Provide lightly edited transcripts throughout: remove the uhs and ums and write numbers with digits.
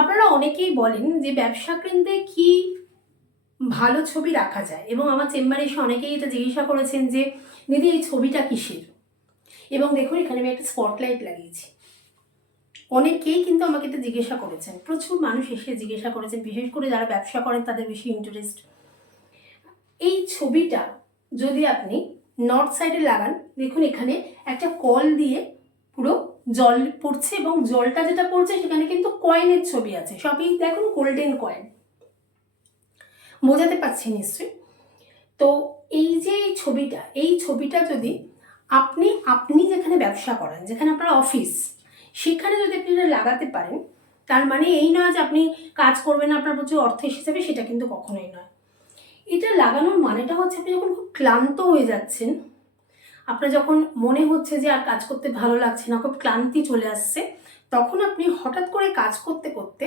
আপনারা অনেকেই বলেন যে ব্যবসা কেন্দ্রে কি ভালো ছবি রাখা যায়, এবং আমার চেম্বারে এসে অনেকেই এটা জিজ্ঞাসা করেছেন যে দিদি এই ছবিটা কিসের। এবং দেখুন এখানে আমি একটা স্পটলাইট লাগিয়েছি। অনেকেই কিন্তু আমাকে এটা জিজ্ঞাসা করেছেন, প্রচুর মানুষ এসে জিজ্ঞাসা করেছেন, বিশেষ করে যারা ব্যবসা করেন তাদের বেশি ইন্টারেস্ট। এই ছবিটা যদি আপনি নর্থ সাইডে লাগান, দেখুন এখানে একটা কল দিয়ে পুরো জল পড়ছে, এবং জলটা যেটা পড়ছে সেখানে কিন্তু কয়েনের ছবি আছে, সবই দেখুন গোল্ডেন কয়েন। বোঝাতে পারছি নিশ্চয়ই। তো এই যে এই ছবিটা যদি আপনি আপনি যেখানে ব্যবসা করেন, যেখানে আপনার অফিস, সেখানে যদি আপনি এটা লাগাতে পারেন, তার মানে এই নয় যে আপনি কাজ করবেন না, আপনার প্রচুর অর্থ হিসেবে, সেটা কিন্তু কখনোই নয়। এটা লাগানোর মানেটা হচ্ছে আপনি যখন খুব ক্লান্ত হয়ে যাচ্ছেন, আপনার যখন মনে হচ্ছে যে আর কাজ করতে ভালো লাগছে না, খুব ক্লান্তি চলে আসছে, তখন আপনি হঠাৎ করে কাজ করতে করতে,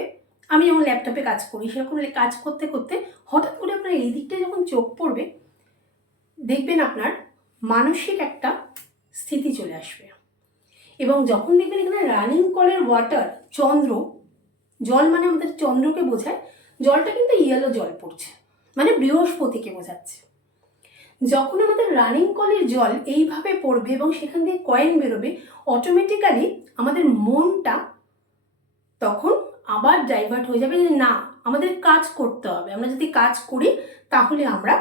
আমি যেমন ল্যাপটপে কাজ করি সেরকম কাজ করতে করতে হঠাৎ করে আপনার এই দিকটা যখন চোখ পড়বে, দেখবেন আপনার মানসিক একটা স্থিতি চলে আসবে। এবং যখন দেখবেন এখানে রানিং কলের ওয়াটার, চন্দ্র, জল মানে আমাদের চন্দ্রকে বোঝায়, জলটা কিন্তু ইয়েলো জল পড়ছে, মানে বৃহস্পতিকে বোঝাচ্ছে। যখন আমাদের রানিং কলের জল এইভাবে পড়বে এবং সেখান দিয়ে কয়েন বেরোবে, অটোমেটিক্যালি আমাদের মনটা তখন আবার ডাইভার্ট হয়ে যাবে যে না, আমাদের কাজ করতে হবে, আমরা যদি কাজ করি তাহলে আমরা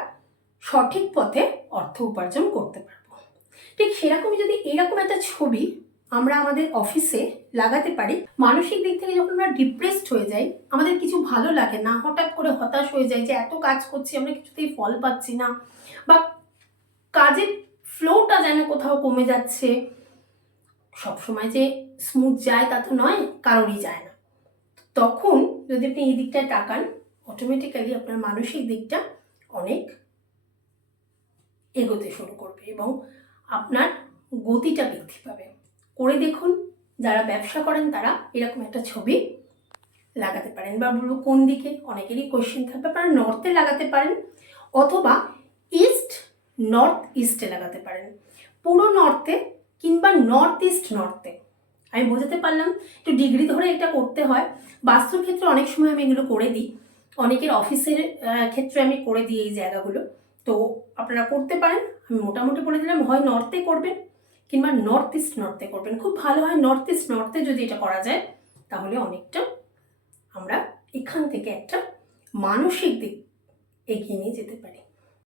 সঠিক পথে অর্থ উপার্জন করতে পারবো। ঠিক সেরকমই যদি এরকম একটা ছবি আমরা আমাদের অফিসে লাগাতে পারি, মানসিক দিক থেকে যখন আমরা ডিপ্রেসড হয়ে যাই, আমাদের কিছু ভালো লাগে না, হঠাৎ করে হতাশ হয়ে যায় যে এত কাজ করছি আমরা কিছুতেই ফল পাচ্ছি না, বা কাজের ফ্লোটা যেন কোথাও কমে যাচ্ছে, সবসময় যে স্মুথ যায় তা তো নয়, কারোরই যায় না, তখন যদি আপনি এই দিকটায় তাকান, অটোমেটিক্যালি আপনার মানসিক দিকটা অনেক এগোতে শুরু করবে এবং আপনার গতিটা বৃদ্ধি পাবে। করে দেখুন, যারা ব্যবসা করেন তারা এরকম একটা ছবি লাগাতে পারেন। বা বলবো কোন দিকে, অনেকেরই কোয়েশ্চেন থাকবে, আপনারা নর্থে লাগাতে পারেন অথবা ইস্ট নর্থ ইস্টে লাগাতে পারেন, পুরো নর্থে কিংবা নর্থ ইস্ট নর্থে। আমি বোঝাতে পারলাম, একটু ডিগ্রি ধরে এটা করতে হয়। বাস্তুর ক্ষেত্রে অনেক সময় আমি এগুলো করে দিই, অনেকের অফিসের ক্ষেত্রে আমি করে দিই এই জায়গাগুলো। তো আপনারা করতে পারেন, আমি মোটামুটি বলে দিলাম, হয় নর্থে করবেন কিংবা নর্থ ইস্ট নর্থে করবেন। খুব ভালো হয় নর্থ ইস্ট নর্থে যদি এটা করা যায়, তাহলে অনেকটা আমরা এখান থেকে একটা মানসিক দিক এগিয়ে নিয়ে যেতে পারি।